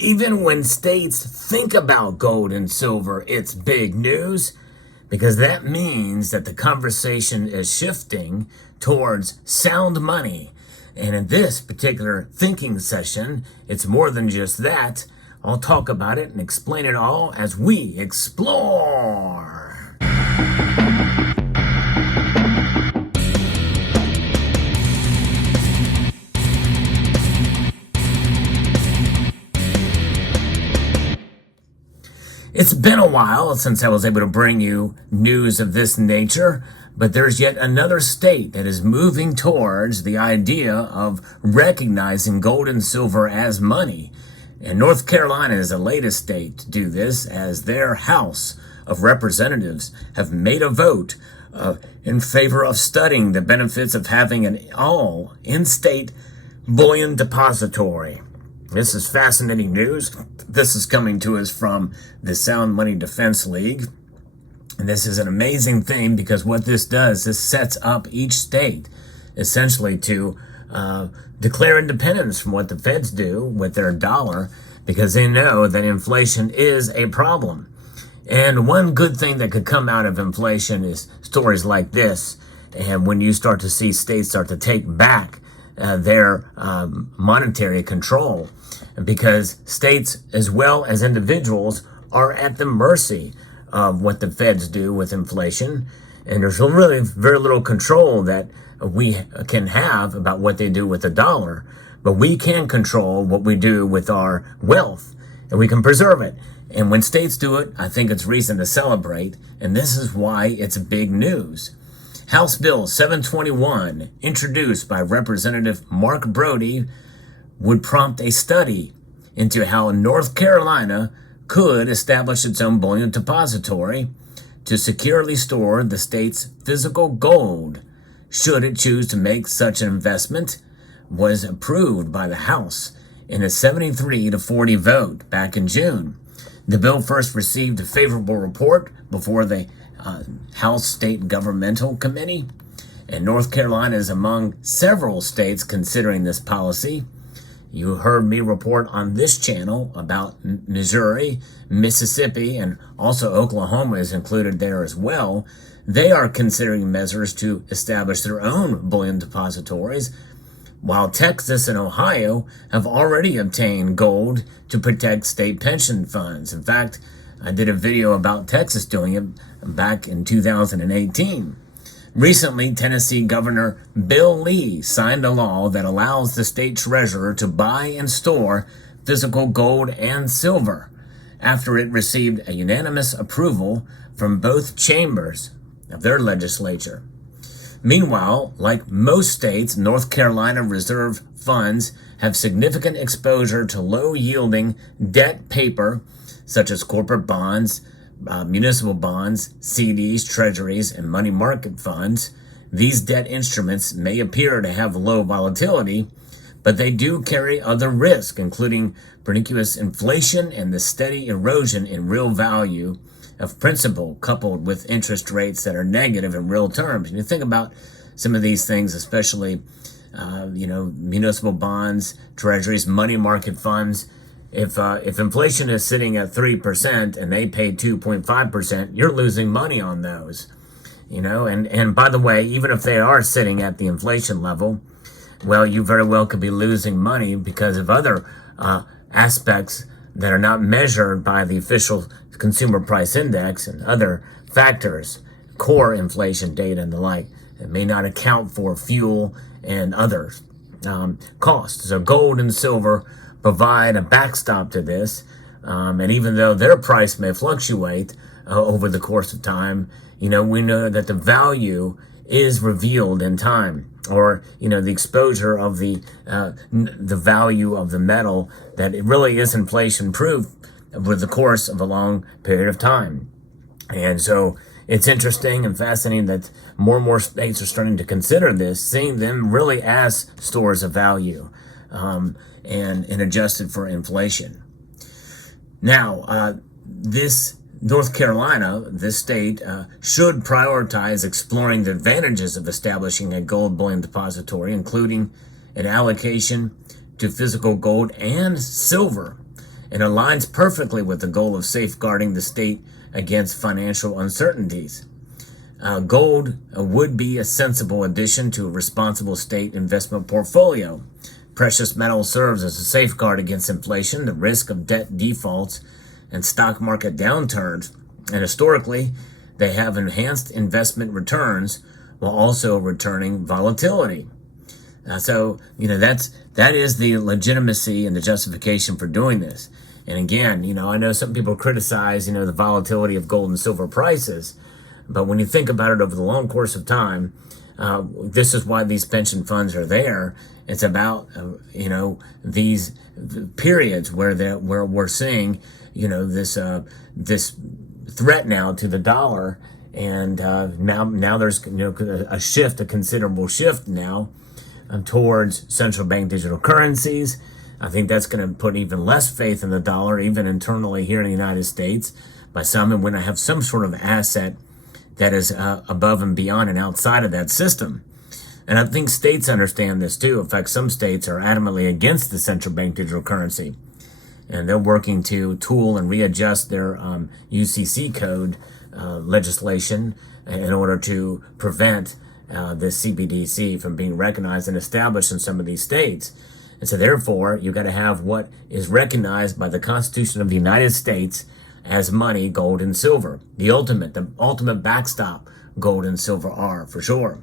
Even when states think about gold and silver, it's big news because that means that the conversation is shifting towards sound money. And in this particular thinking session, it's more than just that. I'll talk about it and explain it all as we explore. It's been a while since I was able to bring you news of this nature, but there's yet another state that is moving towards the idea of recognizing gold and silver as money. And North Carolina is the latest state to do this, as their House of Representatives have made a vote in favor of studying the benefits of having an all in-state bullion depository. This is fascinating news. This is coming to us from the Sound Money Defense League. And this is an amazing thing because what this does, this sets up each state essentially to declare independence from what the feds do with their dollar, because they know that inflation is a problem. And one good thing that could come out of inflation is stories like this. And when you start to see states start to take back their monetary control, because states as well as individuals are at the mercy of what the feds do with inflation. And there's really very little control that we can have about what they do with the dollar, but we can control what we do with our wealth, and we can preserve it. And when states do it, I think it's reason to celebrate, and this is why it's big news. House Bill 721, introduced by Representative Mark Brody, would prompt a study into how North Carolina could establish its own bullion depository to securely store the state's physical gold, should it choose to make such an investment, was approved by the House in a 73-40 vote back in June. The bill first received a favorable report before the House State Governmental Committee, and North Carolina is among several states considering this policy. You heard me report on this channel about Missouri, Mississippi, and also Oklahoma is included there as well. They are considering measures to establish their own bullion depositories, while Texas and Ohio have already obtained gold to protect state pension funds. In fact, I did a video about Texas doing it back in 2018. Recently, Tennessee Governor Bill Lee signed a law that allows the state treasurer to buy and store physical gold and silver after it received a unanimous approval from both chambers of their legislature. Meanwhile, like most states, North Carolina reserve funds have significant exposure to low-yielding debt paper such as corporate bonds, municipal bonds, CDs, treasuries, and money market funds. These debt instruments may appear to have low volatility, but they do carry other risks, including pernicious inflation and the steady erosion in real value of principal, coupled with interest rates that are negative in real terms. And you think about some of these things, especially, municipal bonds, treasuries, money market funds. If inflation is sitting at 3% and they pay 2.5%, you're losing money on those, and by the way, even if they are sitting at the inflation level, well, you very well could be losing money because of other aspects that are not measured by the official consumer price index and other factors, core inflation data and the like. It may not account for fuel and other costs. So gold and silver provide a backstop to this, and even though their price may fluctuate over the course of time, we know that the value is revealed in time, or the exposure of the value of the metal, that it really is inflation proof over the course of a long period of time. And so it's interesting and fascinating that more and more states are starting to consider this, seeing them really as stores of value, and adjusted for inflation. Now, this North Carolina, this state, should prioritize exploring the advantages of establishing a gold bullion depository, including an allocation to physical gold and silver, and aligns perfectly with the goal of safeguarding the state against financial uncertainties. Gold would be a sensible addition to a responsible state investment portfolio. Precious metal serves as a safeguard against inflation, the risk of debt defaults, and stock market downturns. And historically, they have enhanced investment returns while also returning volatility. So, that is the legitimacy and the justification for doing this. And again, I know some people criticize, the volatility of gold and silver prices. But when you think about it over the long course of time, this is why these pension funds are there. It's about, these periods where we're seeing, this threat now to the dollar. And now there's a shift, a considerable shift now towards central bank digital currencies. I think that's going to put even less faith in the dollar, even internally here in the United States, by some. And when I have some sort of asset that is above and beyond and outside of that system. And I think states understand this too. In fact, some states are adamantly against the central bank digital currency. And they're working to tool and readjust their UCC code legislation in order to prevent this CBDC from being recognized and established in some of these states. And so therefore, you got to have what is recognized by the Constitution of the United States as money, gold and silver. The ultimate backstop, gold and silver are, for sure.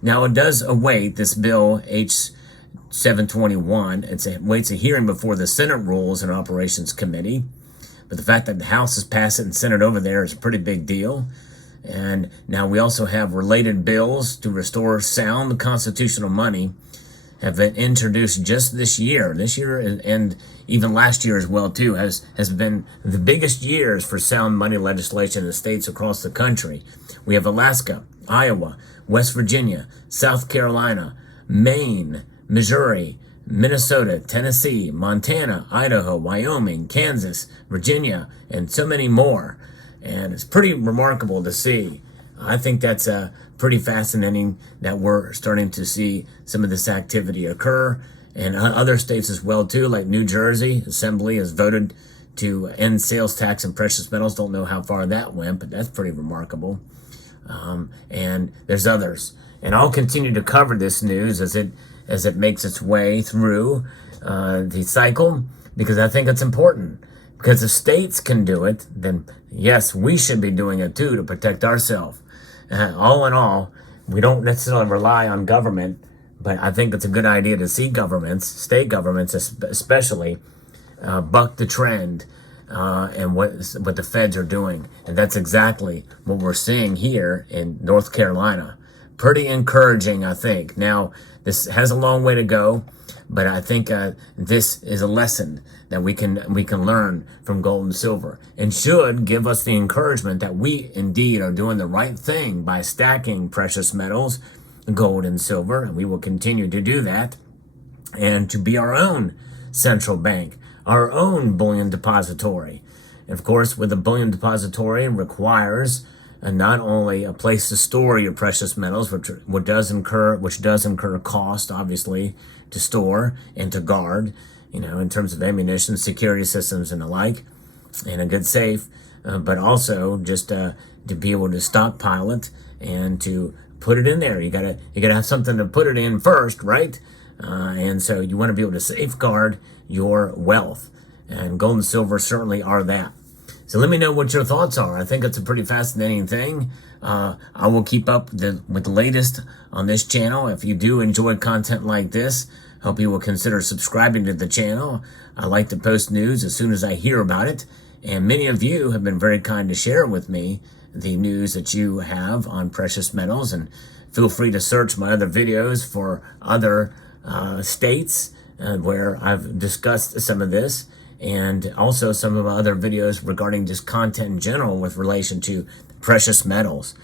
Now, it does await this bill, H721. It awaits a hearing before the Senate Rules and Operations Committee. But the fact that the House has passed it and sent it over there is a pretty big deal. And now we also have related bills to restore sound constitutional money have been introduced just this year. This year and even last year as well too has been the biggest years for sound money legislation in states across the country. We have Alaska, Iowa, West Virginia, South Carolina, Maine, Missouri, Minnesota, Tennessee, Montana, Idaho, Wyoming, Kansas, Virginia, and so many more. And it's pretty remarkable to see. I think that's pretty fascinating that we're starting to see some of this activity occur. And other states as well, too, like New Jersey Assembly has voted to end sales tax on precious metals. Don't know how far that went, but that's pretty remarkable. And there's others. And I'll continue to cover this news as it makes its way through the cycle, because I think it's important. Because if states can do it, then yes, we should be doing it too to protect ourselves. All in all, we don't necessarily rely on government, but I think it's a good idea to see governments, state governments especially, buck the trend and what the feds are doing. And that's exactly what we're seeing here in North Carolina. Pretty encouraging, I think. Now, this has a long way to go, but I think this is a lesson that we can learn from gold and silver, and should give us the encouragement that we indeed are doing the right thing by stacking precious metals, gold and silver, and we will continue to do that, and to be our own central bank, our own bullion depository. And of course, with a bullion depository requires not only a place to store your precious metals, which does incur cost, obviously, to store and to guard, in terms of ammunition, security systems, and the like, and a good safe, but also just to be able to stockpile it and to put it in there. You gotta have something to put it in first, right? And so you want to be able to safeguard your wealth, and gold and silver certainly are that. So let me know what your thoughts are. I think it's a pretty fascinating thing. I will keep up with the latest on this channel. If you do enjoy content like this, hope you will consider subscribing to the channel. I like to post news as soon as I hear about it. And many of you have been very kind to share with me the news that you have on precious metals. And feel free to search my other videos for other states where I've discussed some of this, and also some of my other videos regarding just content in general with relation to precious metals.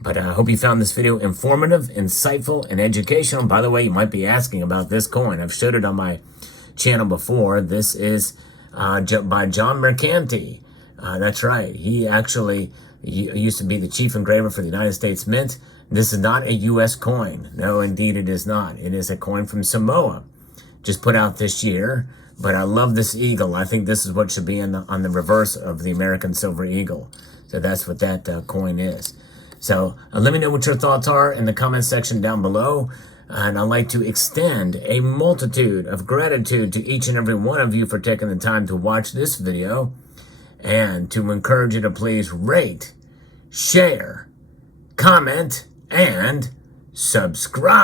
But I hope you found this video informative, insightful, and educational. By the way, you might be asking about this coin. I've showed it on my channel before. This is by John Mercanti. That's right. He actually used to be the chief engraver for the United States Mint. This is not a U.S. coin. No, indeed it is not. It is a coin from Samoa, just put out this year But I love this eagle. I think this is what should be on the reverse of the American silver eagle. So that's what that coin is. So let me know what your thoughts are in the comment section down below. And I'd like to extend a multitude of gratitude to each and every one of you for taking the time to watch this video, and to encourage you to please rate, share, comment, and subscribe.